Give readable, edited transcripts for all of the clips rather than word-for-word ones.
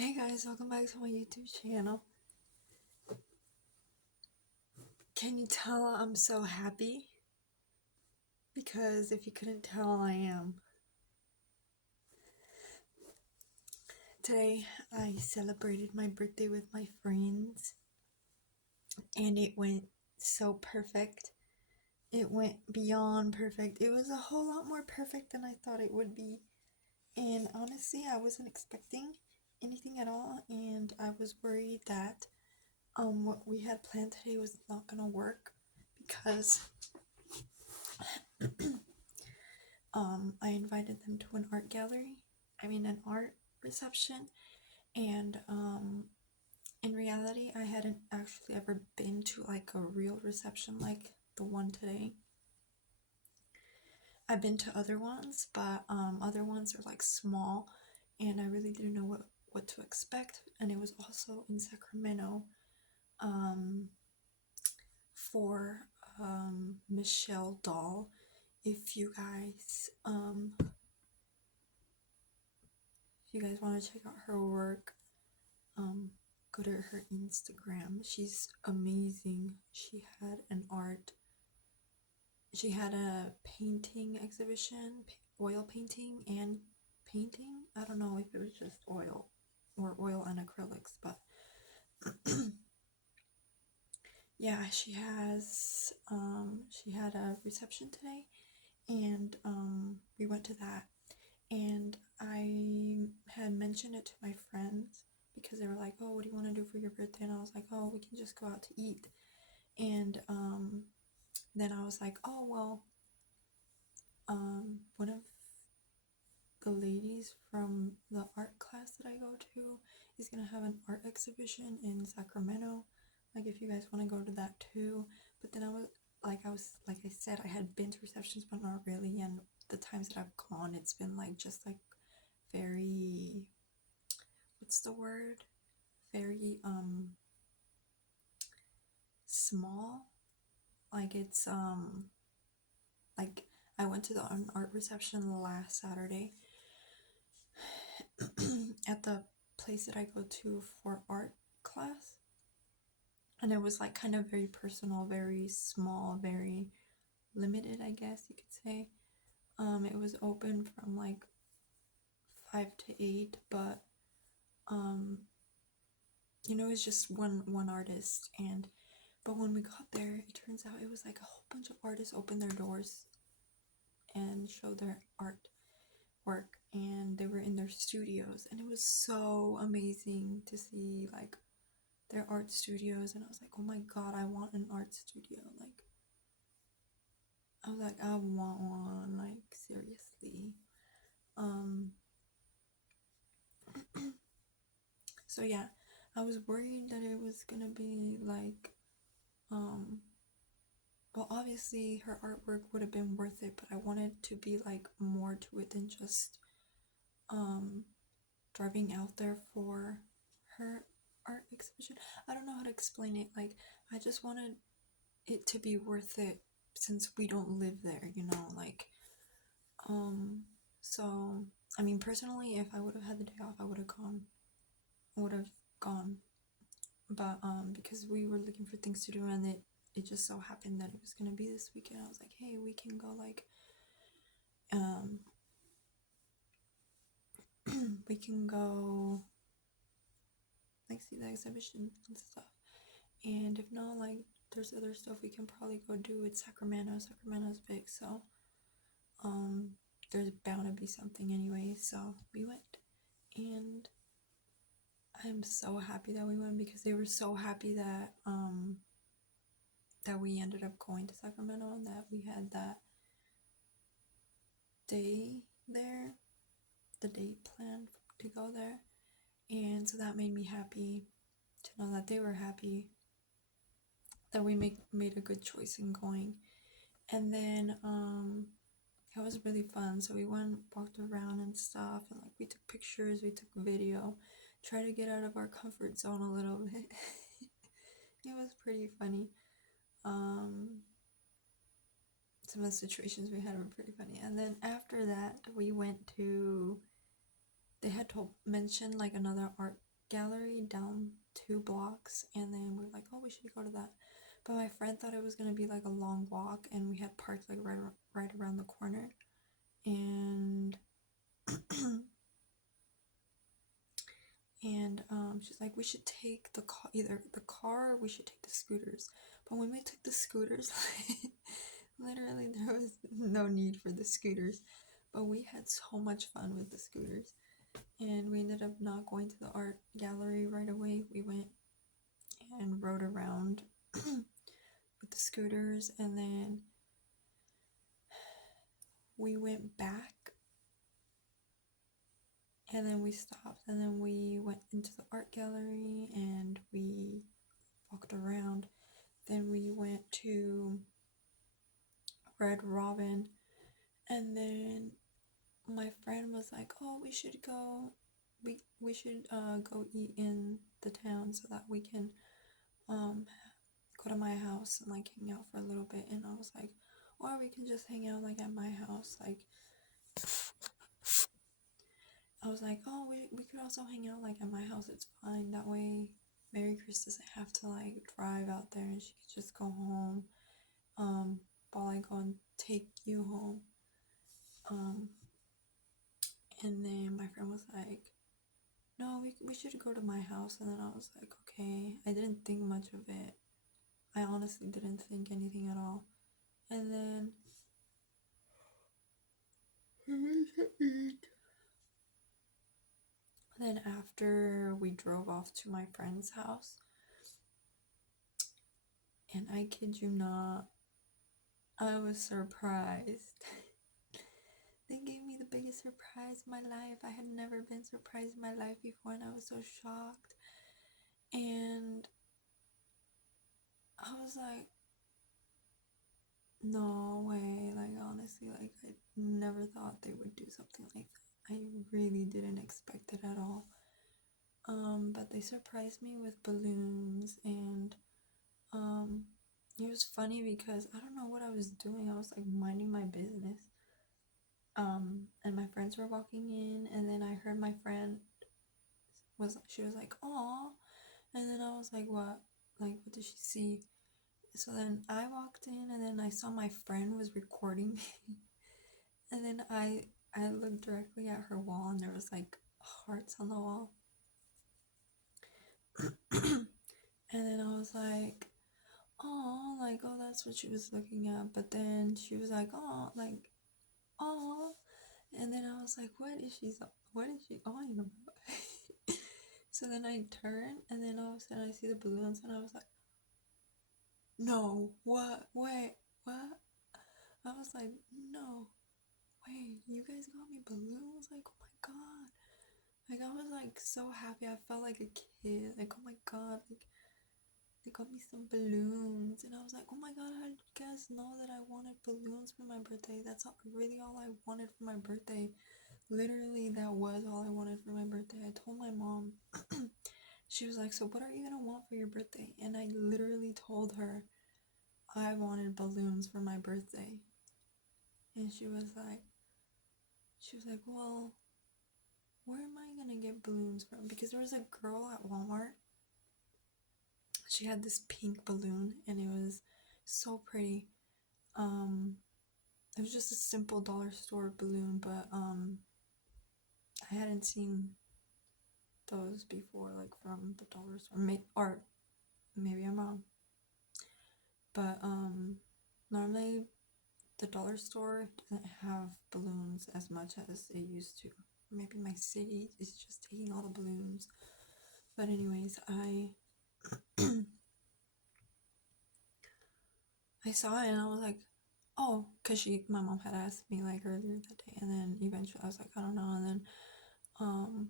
Hey guys, welcome back to my YouTube channel. Can you tell I'm so happy? Because if you couldn't tell, I am. Today, I celebrated my birthday with my friends, and it went so perfect. It went beyond perfect. It was a whole lot more perfect than I thought it would be. And honestly, I wasn't expecting anything at all, and I was worried that what we had planned today was not gonna work because I invited them to an art gallery, an art reception, and in reality, I hadn't actually ever been to like a real reception like the one today. I've been to other ones, but other ones are like small, and I really didn't know what to expect. And it was also in Sacramento, um, for Michelle Dahl. If you guys want to check out her work, go to her Instagram. She's amazing. She had a painting exhibition, oil painting and painting. I don't know if it was just oil or oil and acrylics, but yeah, she had a reception today, and we went to that, and I had mentioned it to my friends because they were like, "Oh, what do you want to do for your birthday?" And I was like, "Oh, we can just go out to eat." And then I was like, "Oh well, one of the ladies from the art class that I go to is gonna have an art exhibition in Sacramento. Like, if you guys want to go to that too." But then like I said, I had been to receptions, but not really. And the times that I've gone, it's been like just like very, what's the word? Very small. Like it's like I went to the art reception last Saturday at the place that I go to for art class, and it was like kind of very personal, very small, very limited, I guess you could say. It was open from like 5 to 8, but it's just one artist. And but when we got there, it turns out it was like a whole bunch of artists opened their doors and showed their artwork, and they were in their studios, and it was so amazing to see like their art studios. And I was like, oh my god, I want an art studio. Like, I was like, I want one, like, seriously. um so yeah, I was worried that it was gonna be like, well, obviously her artwork would have been worth it, but I wanted to be like more to it than just um driving out there for her art exhibition. I don't know how to explain it. Like, I just wanted it to be worth it since we don't live there, like, um so personally, if I would have had the day off, I would have gone. But because we were looking for things to do, and it just so happened that it was gonna be this weekend, I was like, hey, we can go, like, um we can go, like, see the exhibition and stuff. And if not, like, there's other stuff we can probably go do at Sacramento. Sacramento's big, so there's bound to be something anyway. So we went, and I'm so happy that we went because they were so happy that we ended up going to Sacramento and that we had that day there, the date planned to go there. And so that made me happy to know that they were happy, that we made a good choice in going. And then it was really fun. So we went, walked around and stuff, and like we took pictures, we took video, try to get out of our comfort zone a little bit. It was pretty funny. Some of the situations we had were pretty funny. And then after that, we went to, they had told mentioned like another art gallery down 2 blocks, and then we were like, oh, we should go to that. But my friend thought it was gonna be like a long walk, and we had parked like right around the corner, and and she's like, we should take the car, either the car or we should take the scooters. But when we took the scooters, literally there was no need for the scooters, but we had so much fun with the scooters, and we ended up not going to the art gallery right away. We went and rode around with the scooters, and then we went back, and then we stopped, and then we went into the art gallery and we walked around. Then we went to Red Robin, and then my friend was like, oh, we should go, we should go eat in the town so that we can go to my house and like hang out for a little bit. And I was like, or we can just hang out like at my house. Like, I was like, oh, we could also hang out like at my house, it's fine, that way Mary Chris doesn't have to like drive out there, and she could just go home while I go and take you home. And then my friend was like, no, we should go to my house. And then I was like, okay. I didn't think much of it. I honestly didn't think anything at all. And then after we drove off to my friend's house, and I kid you not, I was surprised. They gave me the biggest surprise of my life. I had never been surprised in my life before, and I was so shocked. And I was like, no way. Like, honestly, like, I never thought they would do something like that. I really didn't expect it at all. But they surprised me with balloons, and it was funny because I don't know what I was doing. I was like minding my business. And my friends were walking in, and then I heard my friend she was like, "Aw," and then I was like, "What? Like, what did she see?" So then I walked in, and then I saw my friend was recording me, and then I looked directly at her wall, and there was like hearts on the wall, and then I was like, "Oh, like, oh, that's what she was looking at." But then she was like, "Oh, like, oh," and then I was like, what is she on about?" So then I turned, and then all of a sudden I see the balloons, and I was like, no, what, wait, what? I was like, no, wait, you guys got me balloons? Like, oh my god. Like, I was like so happy. I felt like a kid. Like, oh my god, like, they got me some balloons. And I was like, oh my god, how did you guys know that I wanted balloons for my birthday? That's really all I wanted for my birthday. Literally, that was all I wanted for my birthday. I told my mom, she was like, so what are you gonna want for your birthday? And I literally told her I wanted balloons for my birthday. And she was like, well, where am I gonna get balloons from? Because there was a girl at Walmart. She had this pink balloon, and it was so pretty. It was just a simple dollar store balloon, but I hadn't seen those before, like from the dollar store. Or maybe I'm wrong. But normally the dollar store doesn't have balloons as much as it used to. Maybe my city is just taking all the balloons. But anyways, I saw it, and I was like, oh, because my mom had asked me like earlier that day, and then eventually I was like, I don't know. And then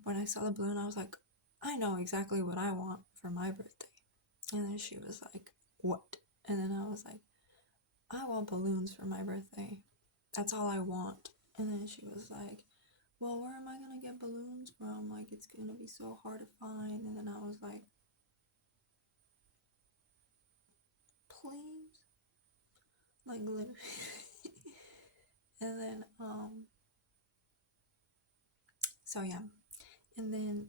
when I saw the balloon, I was like, I know exactly what I want for my birthday. And then she was like, what? And then I was like, I want balloons for my birthday. That's all I want. And then she was like, well, where am I gonna get balloons from? Like, it's gonna be so hard to find. And then I was like, please? Like, literally. And then, so yeah. And then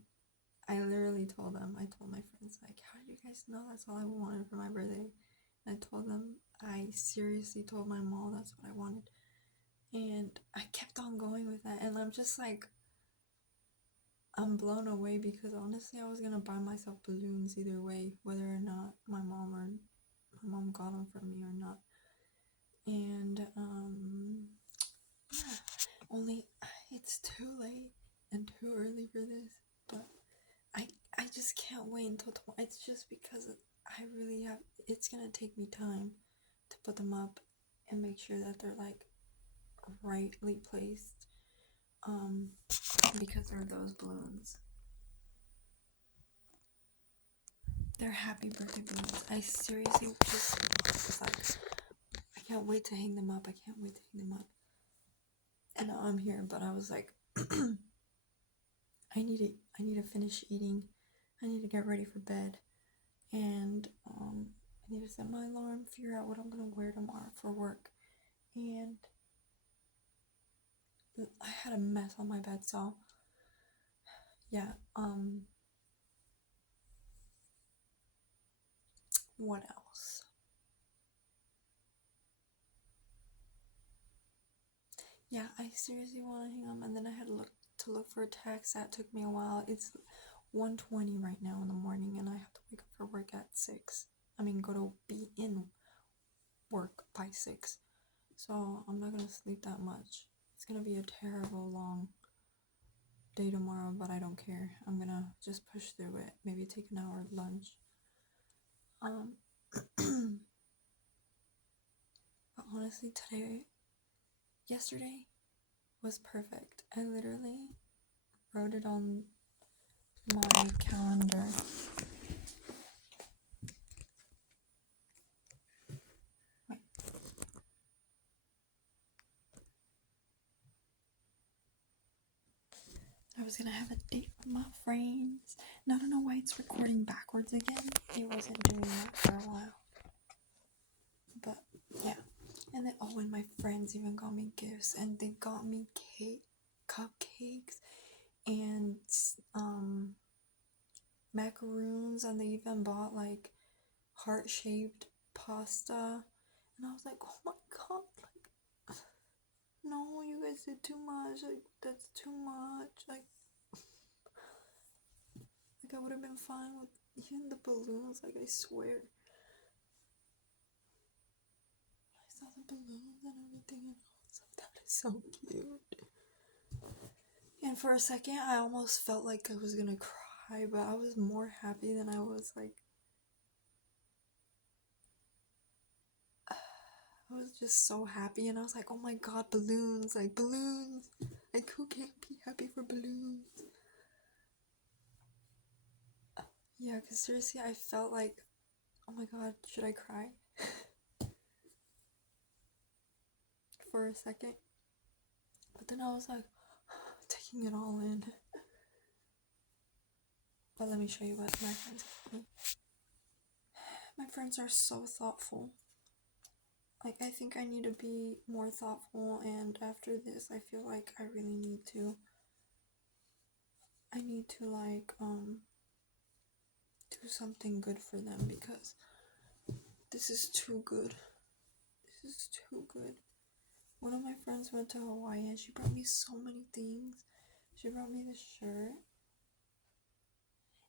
I literally told them, I told my friends, like, how did you guys know that's all I wanted for my birthday? And I told them, I seriously told my mom that's what I wanted. And I kept on going with that. And I'm just like, I'm blown away because honestly, I was gonna buy myself balloons either way, whether or not my mom got them for me or not. And yeah, only it's too late and too early for this, but I just can't wait until tomorrow. It's just because I really have. It's gonna take me time to put them up and make sure that they're like rightly placed. Because they're those balloons. They're happy birthday balloons. I seriously just like, I can't wait to hang them up. I can't wait to hang them up. And now I'm here, but I was like, I need to finish eating. I need to get ready for bed, and I need to set my alarm, figure out what I'm gonna wear tomorrow for work, and I had a mess on my bed, so yeah. What else? Yeah, I seriously want to hang on, and then I had to look for a text. That took me a while. It's 1:20 right now in the morning, and I have to wake up for work at 6. I mean, go to be in work by 6. So I'm not gonna sleep that much. It's gonna be a terrible long day tomorrow, but I don't care. I'm gonna just push through it. Maybe take an hour lunch. But honestly, yesterday was perfect. I literally wrote it on my calendar. Wait. I was gonna have a date with my friends. And I don't know why it's recording backwards again. It wasn't doing that for a while. But yeah. And then and my friends even got me gifts, and they got me cupcakes and macaroons, and they even bought like heart-shaped pasta. And I was like, oh my god, like, no, you guys did too much. Like, that's too much. Like I would have been fine with even the balloons. Like, I swear. I saw the balloons and everything, and I was like, that is so cute. And for a second, I almost felt like I was gonna cry, but I was more happy than I was like. I was just so happy, and I was like, oh my god, balloons! Like, balloons! Like, who can't be happy for balloons? Yeah, because seriously, I felt like, oh my god, should I cry? For a second. But then I was like, taking it all in. But let me show you what my friends gave me. My friends are so thoughtful. Like, I think I need to be more thoughtful, and after this, I feel like I really need to. I need to, like, do something good for them, because this is too good. This is too good. One of my friends went to Hawaii, and she brought me so many things. She brought me this shirt,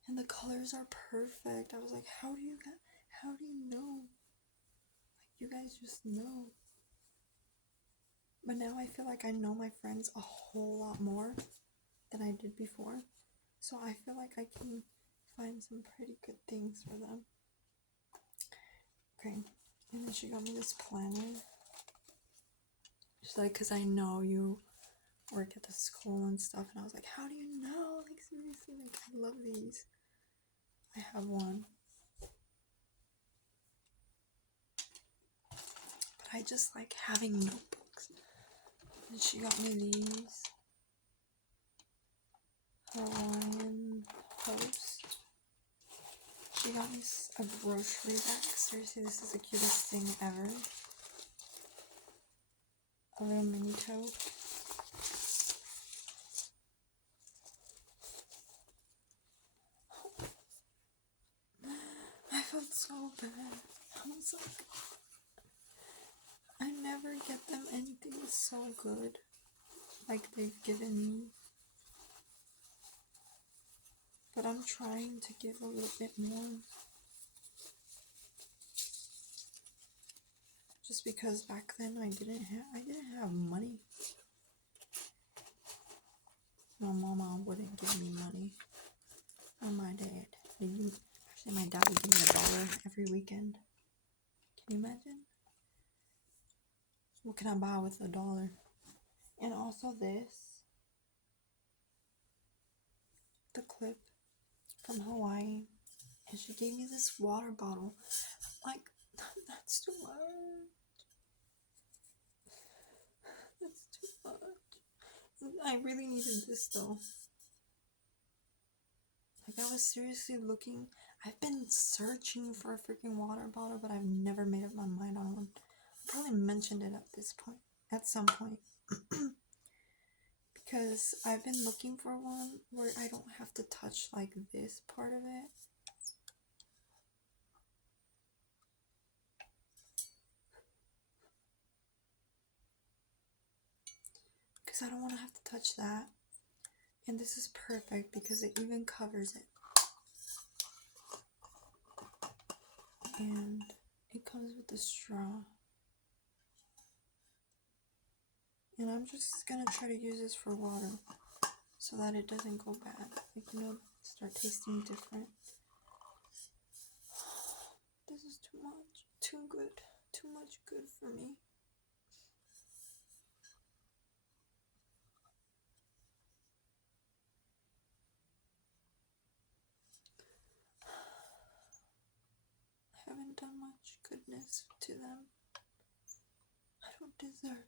and the colors are perfect. I was like, how do you know? Like, you guys just know. But now I feel like I know my friends a whole lot more than I did before. So I feel like I can find some pretty good things for them. Okay. And then she got me this planner. She's like, because I know you work at the school and stuff. And I was like, how do you know? Like, seriously, like, I love these. I have one. But I just like having notebooks. And she got me these. Hawaiian Post. She got me a grocery bag. Seriously, this is the cutest thing ever. A little mini tote. so bad. I was like, I never get them anything so good like they've given me. But I'm trying to give a little bit more. Just because back then I didn't have money. My mama wouldn't give me money. Or my dad. Actually, my dad would give me $1 every weekend. Can you imagine? What can I buy with $1? And also this. The clip from Hawaii. And she gave me this water bottle. Like, that's too much. That's too much. I really needed this though. Like, I was seriously looking. I've been searching for a freaking water bottle, but I've never made up my mind on one. I probably mentioned it at some point. Because I've been looking for one where I don't have to touch like this part of it. Because I don't want to have to touch that. And this is perfect because it even covers it. And it comes with a straw. And I'm just gonna try to use this for water so that it doesn't go bad. Like, start tasting different. This is too much. Too good. Too much good for me. I haven't done much goodness to them. I don't deserve.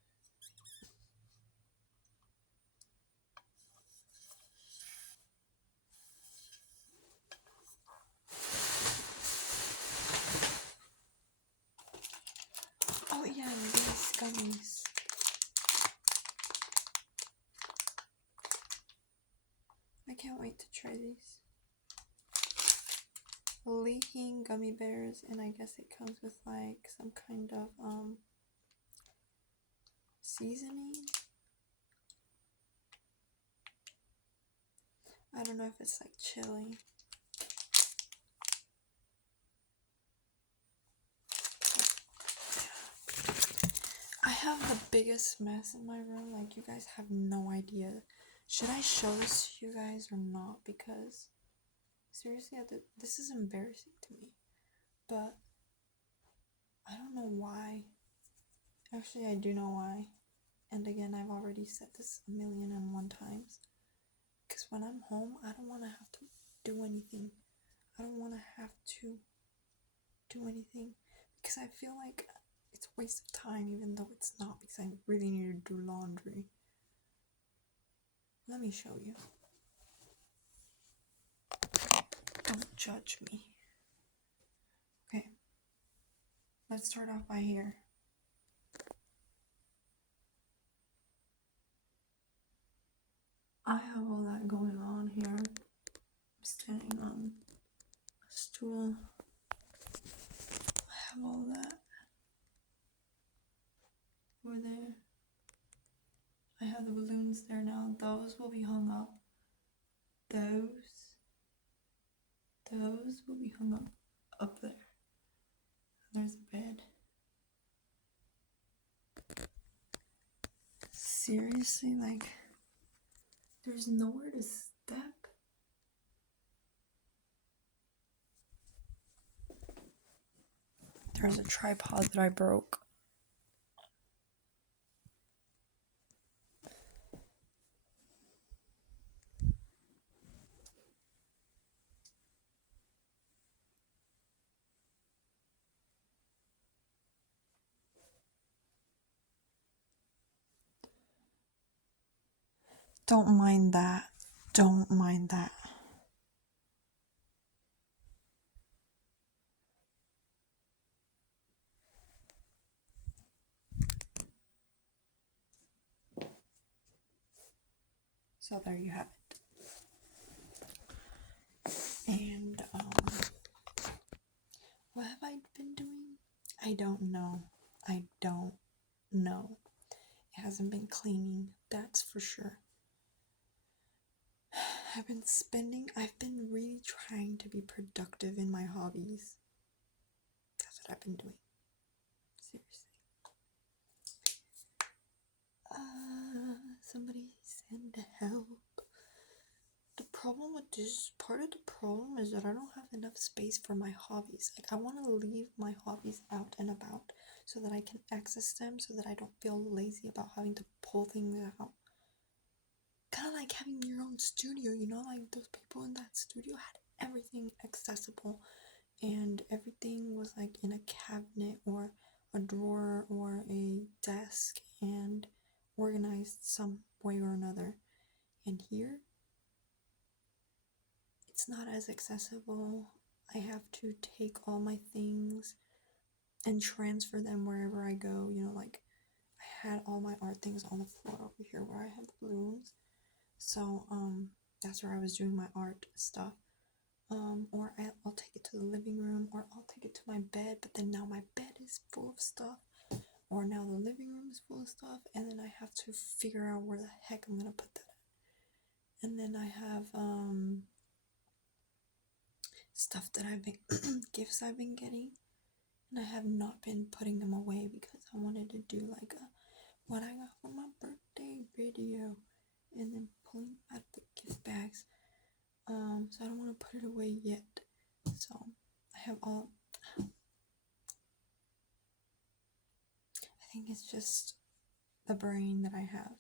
Oh yeah, and these gummies. I can't wait to try these. Leaking gummy bears, and I guess it comes with like some kind of seasoning. I don't know if it's like chili. I have the biggest mess in my room, like you guys have no idea. Should I show this to you guys or not? Because seriously, this is embarrassing to me. But I don't know why. Actually, I do know why. And again, I've already said this 1,000,001 times. Because when I'm home, I don't want to have to do anything. I don't want to have to do anything. Because I feel like it's a waste of time, even though it's not. Because I really need to do laundry. Let me show you. Don't judge me. Okay. Let's start off by here. I have all that going on here. I'm standing on a stool. I have all that over there. I have the balloons there now. Those will be hung up. Those will be hung up there. There's a bed. Seriously, like, there's nowhere to step. There's a tripod that I broke. Don't mind that. Don't mind that. So there you have it. And what I been doing? I don't know. I don't know. It hasn't been cleaning, that's for sure. I've been really trying to be productive in my hobbies. That's what I've been doing. Seriously. Somebody send help. The problem with this, part of the problem is that I don't have enough space for my hobbies. Like, I want to leave my hobbies out and about so that I can access them, so that I don't feel lazy about having to pull things out. Kind of like having your own studio, you know, like those people in that studio had everything accessible, and everything was like in a cabinet or a drawer or a desk and organized some way or another. And here, it's not as accessible. I have to take all my things and transfer them wherever I go. You know, like I had all my art things on the floor over here where I have the balloons. So, that's where I was doing my art stuff. Or I'll take it to the living room, or I'll take it to my bed, but then now my bed is full of stuff, or now the living room is full of stuff, and then I have to figure out where the heck I'm gonna put that at. And then I have, stuff that I've been, gifts I've been getting, and I have not been putting them away because I wanted to do like a what I got for my birthday video, and then pulling out the gift bags. So I don't want to put it away yet. So I have all. I think it's just the brain that I have.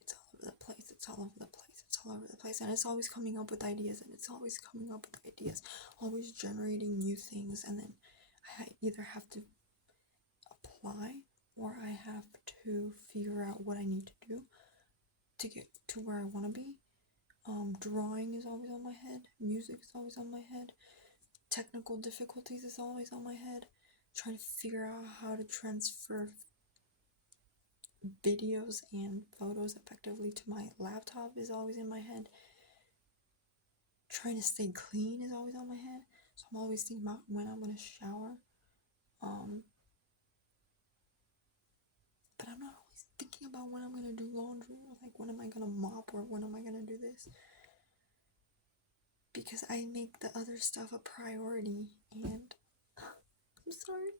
It's all over the place. It's all over the place. It's all over the place, and it's always coming up with ideas, and it's always coming up with ideas, always generating new things, and then I either have to apply or I have to figure out what I need to do to get to where I want to be. Drawing is always on my head. Music is always on my head. Technical difficulties is always on my head. Trying to figure out how to transfer videos and photos effectively to my laptop is always in my head. Trying to stay clean is always on my head. So I'm always thinking about when I'm gonna shower. But I'm not always thinking about when I'm gonna do laundry, or like when am I gonna mop, or when am I gonna do this. Because I make the other stuff a priority, and I'm sorry.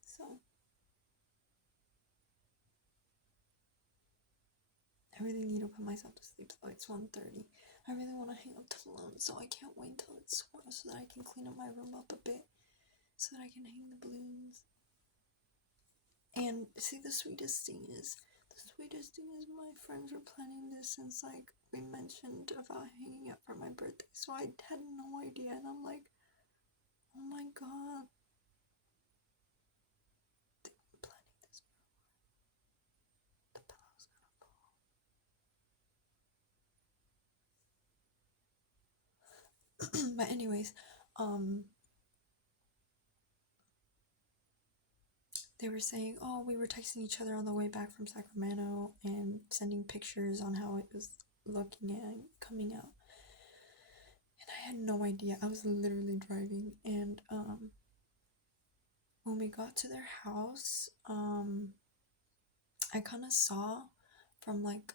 So I really need to put myself to sleep, so it's 1:30. I really want to hang up the balloons, so I can't wait till it's 1 so that I can clean up my room up a bit, so that I can hang the balloons. And see, the sweetest thing is my friends were planning this since like we mentioned about hanging out for my birthday, so I had no idea, and I'm like, oh my god, they've been planning this for a while. The pillow's gonna fall. But anyways, they were saying, oh, we were texting each other on the way back from Sacramento and sending pictures on how it was looking and coming out. And I had no idea. I was literally driving, and when we got to their house, I kind of saw from like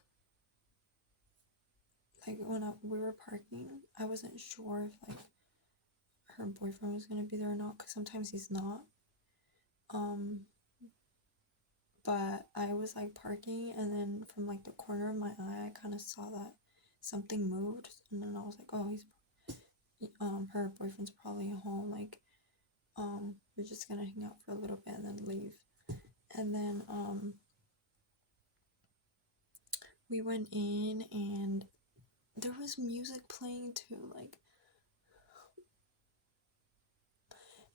when we were parking, I wasn't sure if like her boyfriend was gonna be there or not, because sometimes he's not. But I was like parking, and then from like the corner of my eye, I kind of saw that something moved, and then I was like, oh, her boyfriend's probably home. Like, we're just gonna hang out for a little bit and then leave. And then we went in, and there was music playing too, like,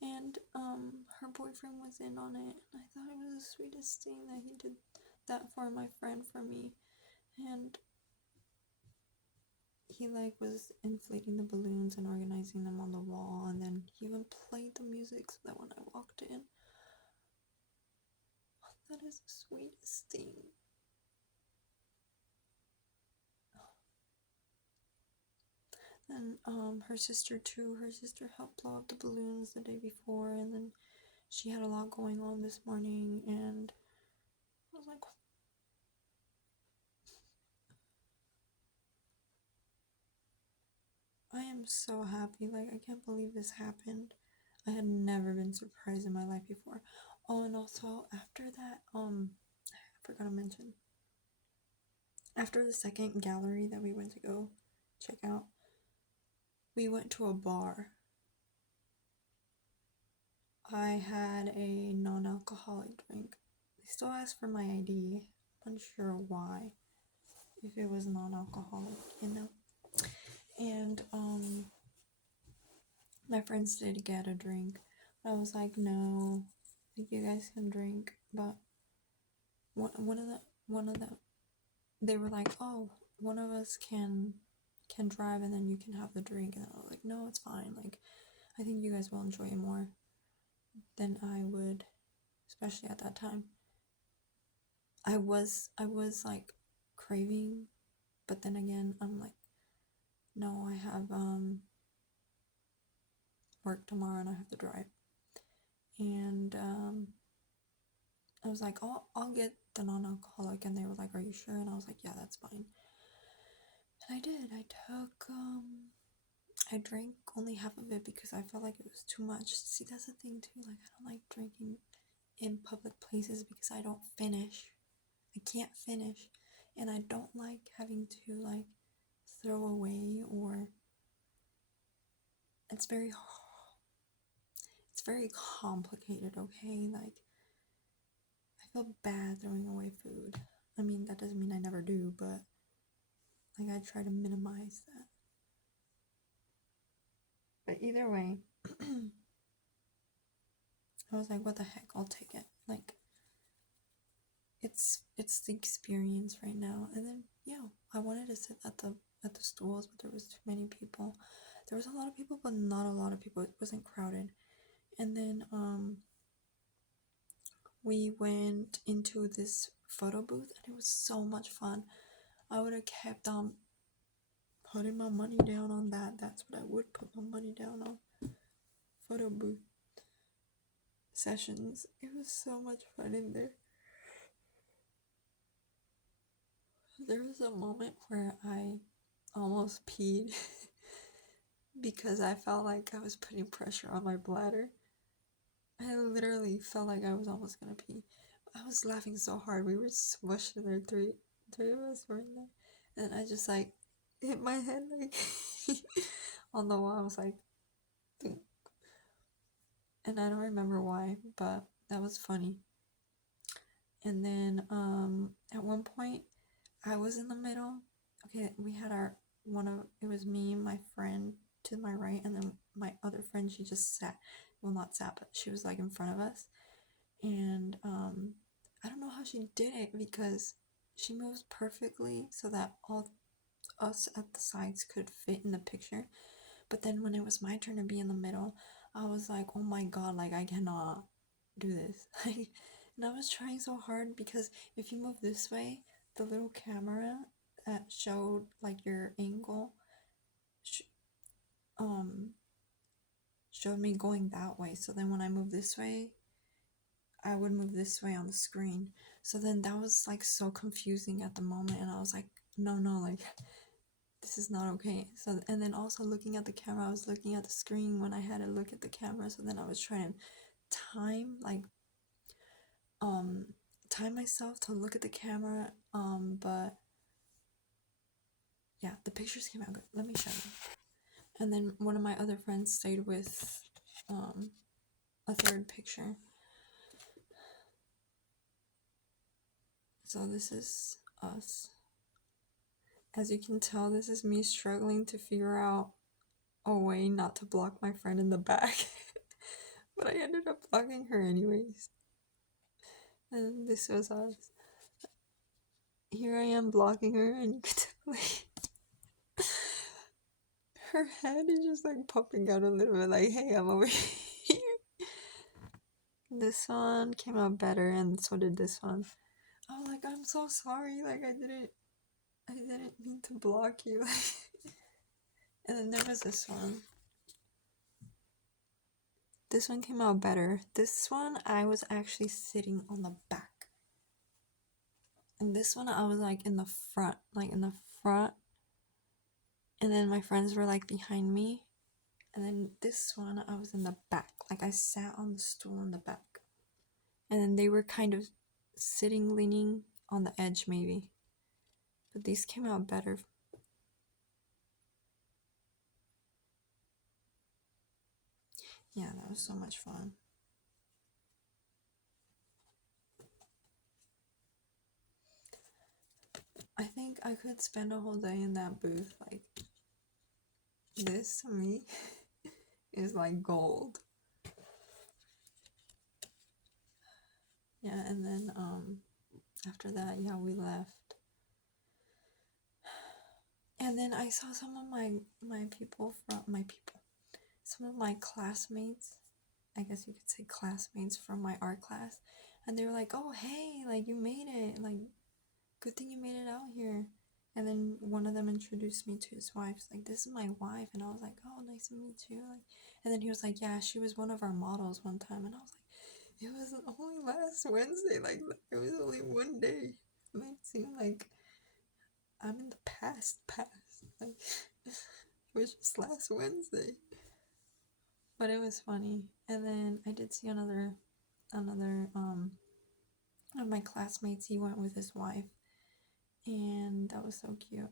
and her boyfriend was in on it, and I thought it was the sweetest thing that he did that for my friend, for me. And he like was inflating the balloons and organizing them on the wall, and then he even played the music so that when I walked in, that is the sweetest thing. And her sister too. Her sister helped blow up the balloons the day before, and then she had a lot going on this morning, and I was like, I am so happy. Like, I can't believe this happened. I had never been surprised in my life before. Oh, and also after that, I forgot to mention. After the second gallery that we went to go check out, we went to a bar. I had a non-alcoholic drink. They still asked for my ID. Unsure why. If it was non-alcoholic, you know. And my friends did get a drink. But I was like, no, I think you guys can drink. But one of the they were like, oh, one of us can drive and then you can have the drink. And I was like, no, it's fine. Like, I think you guys will enjoy it more than I would, especially at that time. I was like craving, but then again, I'm like, no, I have work tomorrow and I have to drive. And I was like, I'll get the non-alcoholic, and they were like, are you sure? And I was like, yeah, that's fine. And I did. I drank only half of it because I felt like it was too much. See, that's the thing too. Like, I don't like drinking in public places because I don't finish. I can't finish, and I don't like having to like throw away, or it's very complicated. Okay, like I feel bad throwing away food. I mean, that doesn't mean I never do, but like I try to minimize that. But either way, I was like, what the heck, I'll take it. Like, it's the experience right now. And then yeah, I wanted to sit at the stools, but there was too many people. There was a lot of people, but not a lot of people. It wasn't crowded. And then we went into this photo booth, and it was so much fun. I would have kept on putting my money down on that. That's what I would put my money down on. Photo booth sessions. It was so much fun in there. There was a moment where I almost peed because I felt like I was putting pressure on my bladder. I literally felt like I was almost gonna pee. I was laughing so hard. We were smushed in there. Three of us were in there, and I just like hit my head like on the wall. I was like, "Dunk." And I don't remember why, but that was funny. And then at one point I was in the middle. Okay, we had it was me, my friend to my right, and then my other friend, she just sat, well, not sat, but she was like in front of us. And I don't know how she did it because she moves perfectly so that all us at the sides could fit in the picture. But then when it was my turn to be in the middle, I was like, oh my god, like I cannot do this. And I was trying so hard because if you move this way, the little camera that showed like your angle showed me going that way. So then when I move this way, I would move this way on the screen. So then that was like so confusing at the moment, and I was like, no, like this is not okay. So, and then also looking at the camera, I was looking at the screen when I had to look at the camera. So then I was trying to time myself to look at the camera. But yeah, the pictures came out good. Let me show you. And then one of my other friends stayed with a third picture. So this is us. As you can tell, this is me struggling to figure out a way not to block my friend in the back. But I ended up blocking her anyways. And this was us. Here I am blocking her, and you can tell like her head is just like popping out a little bit, like, hey, I'm over here. This one came out better, and so did this one. I was like, I'm so sorry, like I didn't mean to block you. And then there was this one. This one came out better. This one, I was actually sitting on the back. And this one, I was like in the front. And then my friends were like behind me. And then this one, I was in the back. Like I sat on the stool in the back. And then they were kind of sitting, leaning on the edge maybe. But these came out better. Yeah, that was so much fun. I think I could spend a whole day in that booth. Like, this to me is like gold. Yeah, and then after that, yeah, we left. And then I saw some of some of my classmates, I guess you could say classmates from my art class, and they were like, "Oh, hey, like you made it, like good thing you made it out here." And then one of them introduced me to his wife. He's like, "This is my wife," and I was like, "Oh, nice to meet you." Like, and then he was like, "Yeah, she was one of our models one time," and I was like, "It was only last Wednesday. Like, it was only one day." It might seem like I'm in the past. Like, it was just last Wednesday. But it was funny. And then I did see another of my classmates. He went with his wife, and that was so cute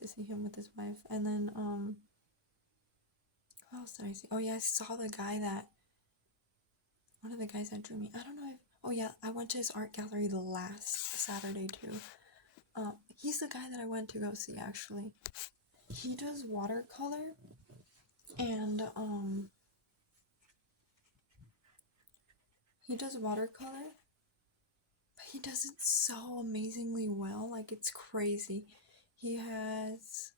to see him with his wife. And then who else did I see? Oh yeah, I saw the guy that one of the guys that drew me. I don't know if, oh yeah, I went to his art gallery the last Saturday too. He's the guy that I went to go see actually. He does watercolor, and he does watercolor, but he does it so amazingly well. Like, it's crazy. He has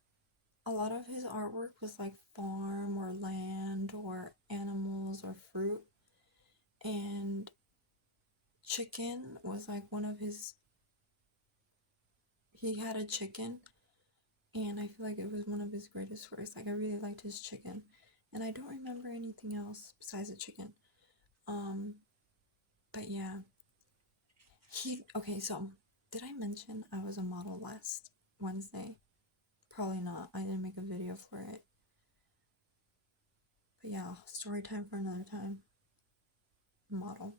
a lot of his artwork was like farm or land or animals or fruit, and chicken was like one of his. He had a chicken, and I feel like it was one of his greatest works. Like, I really liked his chicken, and I don't remember anything else besides the chicken. But yeah, okay, so did I mention I was a model last Wednesday? Probably not. I didn't make a video for it. But yeah, story time for another time. Model.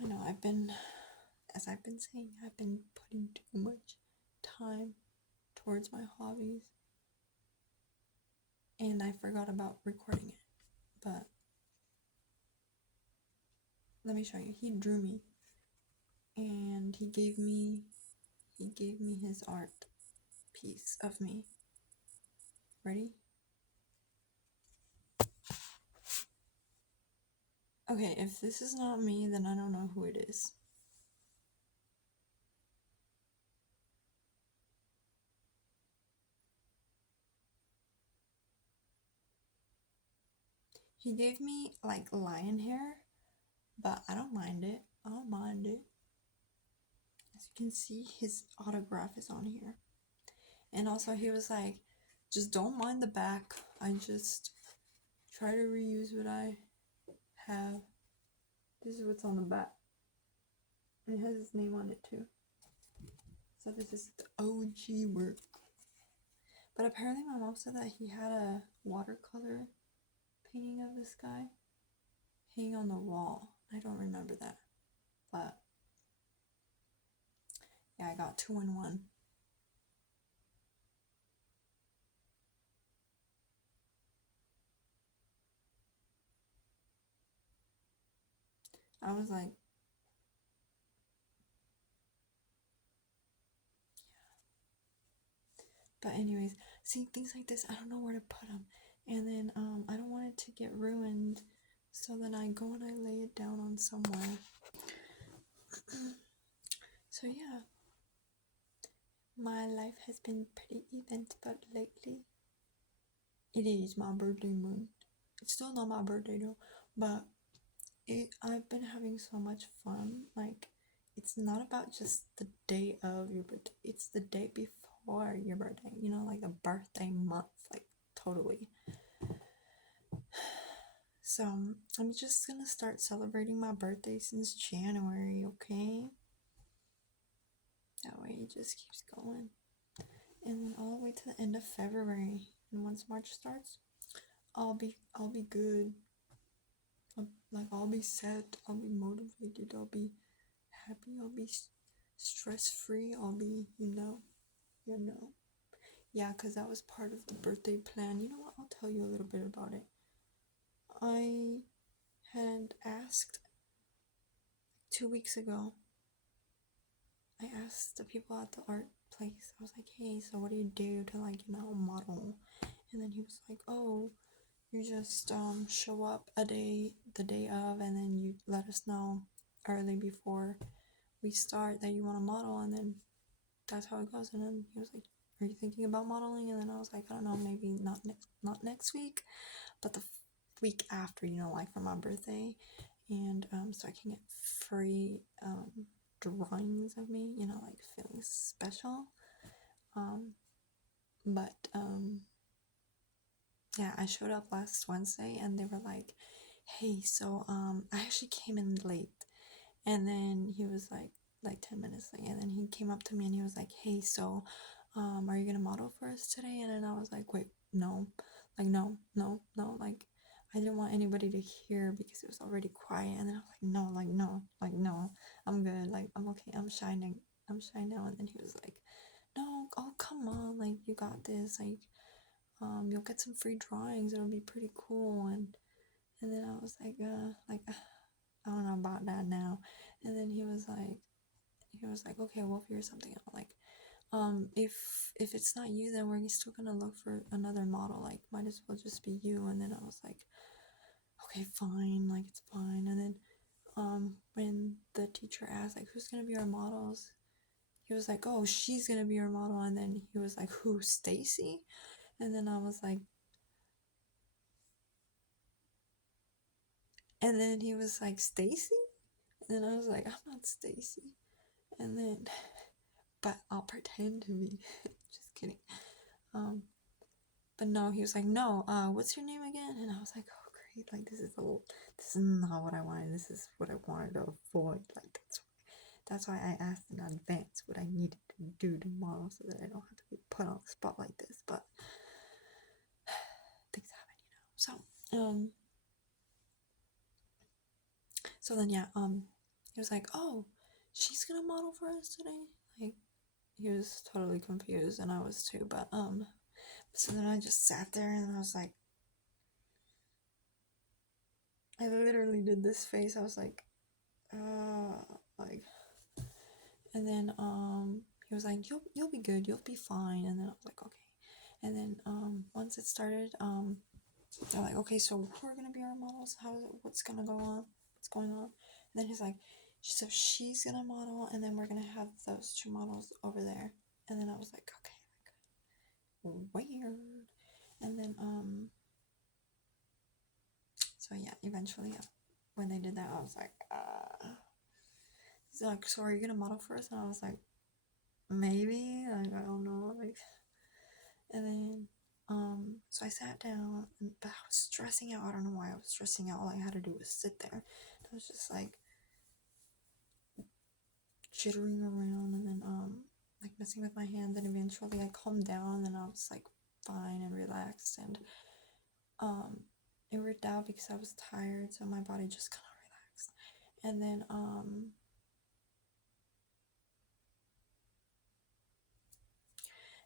I know as I've been saying, I've been putting too much time towards my hobbies, and I forgot about recording it. But let me show you. He drew me, and he gave me his art piece of me. Ready? Okay, if this is not me, then I don't know who it is. He gave me like lion hair, but I don't mind it. I don't mind it. As you can see, his autograph is on here. And also, he was like, just don't mind the back. I just try to reuse what I have. This is what's on the back. And it has his name on it too. So this is the OG work. But apparently my mom said that he had a watercolor painting of this guy hanging on the wall. I don't remember that. But yeah, I got 2 in 1. I was like, but anyways, see, things like this, I don't know where to put them. And then I don't want it to get ruined. So then I go and I lay it down on somewhere. So yeah, my life has been pretty eventful lately. It is my birthday month. It's still not my birthday though, but I've been having so much fun. Like, it's not about just the day of your birthday, it's the day before your birthday, you know, like the birthday month, like totally. So I'm just gonna start celebrating my birthday since January, okay? That way it just keeps going. And then all the way to the end of February. And once March starts, I'll be good. I'll be set, I'll be motivated, I'll be happy, I'll be stress free, I'll be, Yeah, because that was part of the birthday plan. You know what? I'll tell you a little bit about it. I had asked 2 weeks ago, I asked the people at the art place, I was like, hey, so what do you do to, like, model? And then he was like, oh, you just show up the day of, and then you let us know early before we start that you want to model, and then that's how it goes. And then he was like, are you thinking about modeling? And then I was like, I don't know, maybe not next week, but the week after, like for my birthday. And so I can get free drawings of me, like feeling special. But yeah, I showed up last Wednesday and they were like, hey, so I actually came in late. And then he was like 10 minutes late, and then he came up to me and he was like, hey, so are you gonna model for us today? And then I was like, wait, no, like no, like I didn't want anybody to hear because it was already quiet. And then I was like, no, I'm good, like I'm okay, I'm shy now. And then he was like, no, oh come on, like you got this, like you'll get some free drawings, it'll be pretty cool. And then I was like I don't know about that now. And then he was like, okay, we'll figure something out. Like, if it's not you, then we're still gonna look for another model. Like, might as well just be you. And then I was like, okay, fine, like it's fine. And then, when the teacher asked like, who's gonna be our models, he was like, oh, she's gonna be our model. And then he was like, who, Stacy? And then I was like, and then he was like, Stacy? And then I was like, I'm not Stacy. And then, but I'll pretend to be. Just kidding. But no, he was like, no, what's your name again? And I was like, oh great, like this is not what I wanted. This is what I wanted to avoid. Like that's why I asked in advance what I needed to do tomorrow so that I don't have to be put on the spot like this. But things happen, So then yeah, he was like, oh, she's gonna model for us today. Like he was totally confused, and I was too. But so then I just sat there and I was like, I literally did this face. I was like, like, and then he was like, you'll be good, you'll be fine. And then I was like, okay. And then once it started, they're like, okay, so who are gonna be our models? What's going on? And then he's like, so she's gonna model, and then we're gonna have those two models over there. And then I was like, okay, weird. And then so yeah, eventually when they did that, I was like, he's like, so are you gonna model for us? And I was like, maybe, like I don't know, like. And then so I sat down, but I was stressing out. I don't know why I was stressing out. All I had to do was sit there. I was just like jittering around, and then like messing with my hands. And eventually I calmed down, and I was like fine and relaxed. And it worked out because I was tired, so my body just kind of relaxed.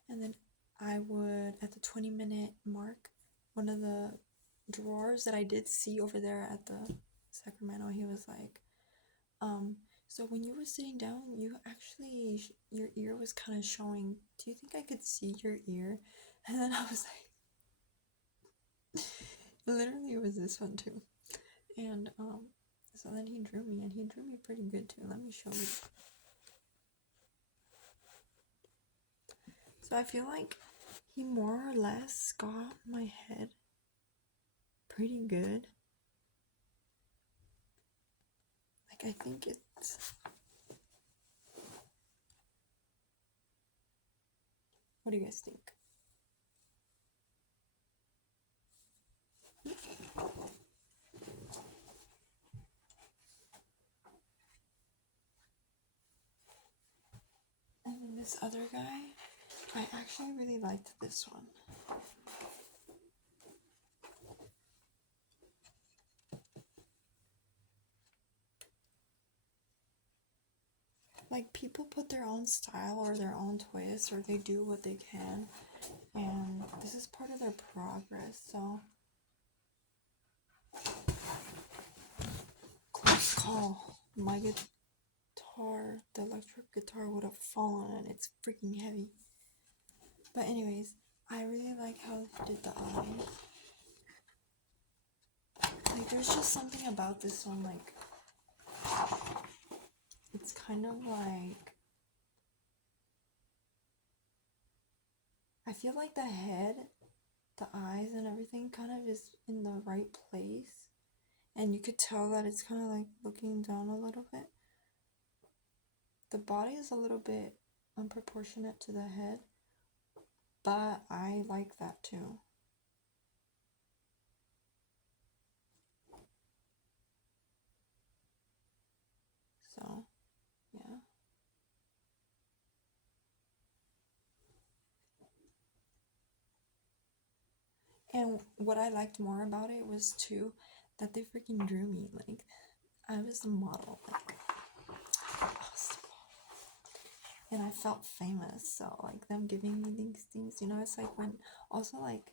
And then I would, at the 20-minute mark, one of the drawers that I did see over there at the Sacramento, he was like, so when you were sitting down, you actually, your ear was kind of showing. Do you think I could see your ear? And then I was like, literally it was this one too. And so then he drew me, and he drew me pretty good too. Let me show you. So I feel like he more or less got my head pretty good. Like I think it's, what do you guys think? this other guy, I actually really liked this one. Like, people put their own style or their own twist, or they do what they can, and this is part of their progress. So close call. My guitar, the electric guitar, would have fallen, and it's freaking heavy. But anyways, I really like how they did the eye. Like, there's just something about this one, like, it's kind of like, I feel like the head, the eyes and everything kind of is in the right place, and you could tell that it's kind of like looking down a little bit. The body is a little bit unproportionate to the head, but I like that too. So, yeah. And what I liked more about it was too that they freaking drew me. Like, I was a model. Like, and I felt famous. So, like, them giving me these things, you know, it's like when, also, like,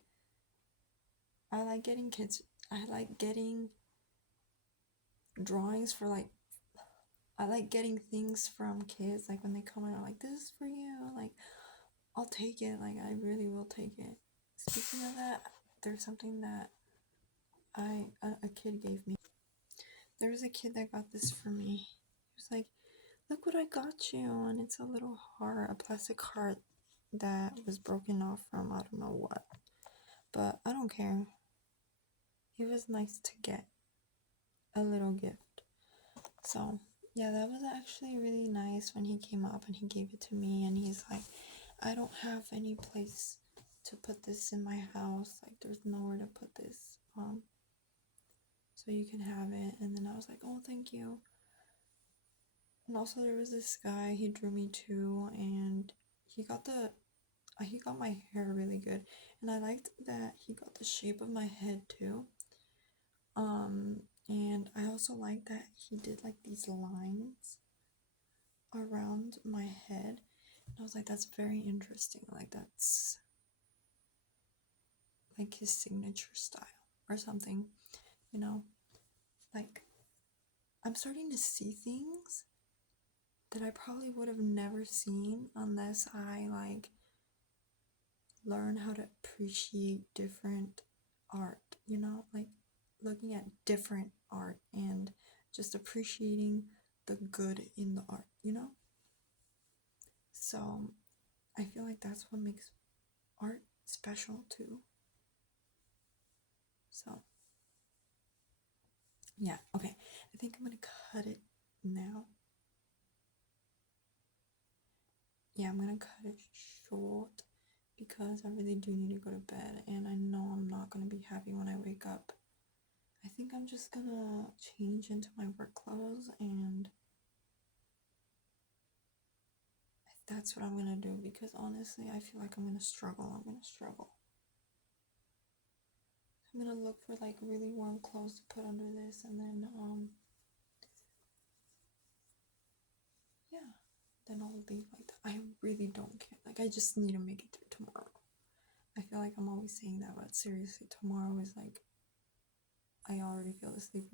I like getting kids, I like getting drawings for, like, I like getting things from kids, like, when they come in, I'm like, this is for you. Like, I'll take it. Like, I really will take it. Speaking of that, there's something that a kid gave me. There was a kid that got this for me. He was like, look what I got you. And it's a little heart, a plastic heart that was broken off from I don't know what. But I don't care. It was nice to get a little gift. So, yeah, that was actually really nice when he came up and he gave it to me. And he's like, I don't have any place to put this in my house. Like, there's nowhere to put this. So you can have it. And then I was like, oh, thank you. And also there was this guy, he drew me too, and he got my hair really good, and I liked that he got the shape of my head too. And I also like that he did like these lines around my head, and I was like, that's very interesting. Like, that's like his signature style or something, you know? Like, I'm starting to see things that I probably would have never seen unless I like learn how to appreciate different art, you know, like looking at different art and just appreciating the good in the art, you know? So I feel like that's what makes art special too. So, yeah, okay. I think I'm gonna cut it now. Yeah, I'm gonna cut it short because I really do need to go to bed, and I know I'm not gonna be happy when I wake up. I think I'm just gonna change into my work clothes, and that's what I'm gonna do, because honestly, I feel like I'm gonna struggle. I'm gonna look for like really warm clothes to put under this, and then yeah, then I'll leave like that. I really don't care. Like, I just need to make it through tomorrow. I feel like I'm always saying that, but seriously, tomorrow is like, I already feel the sleep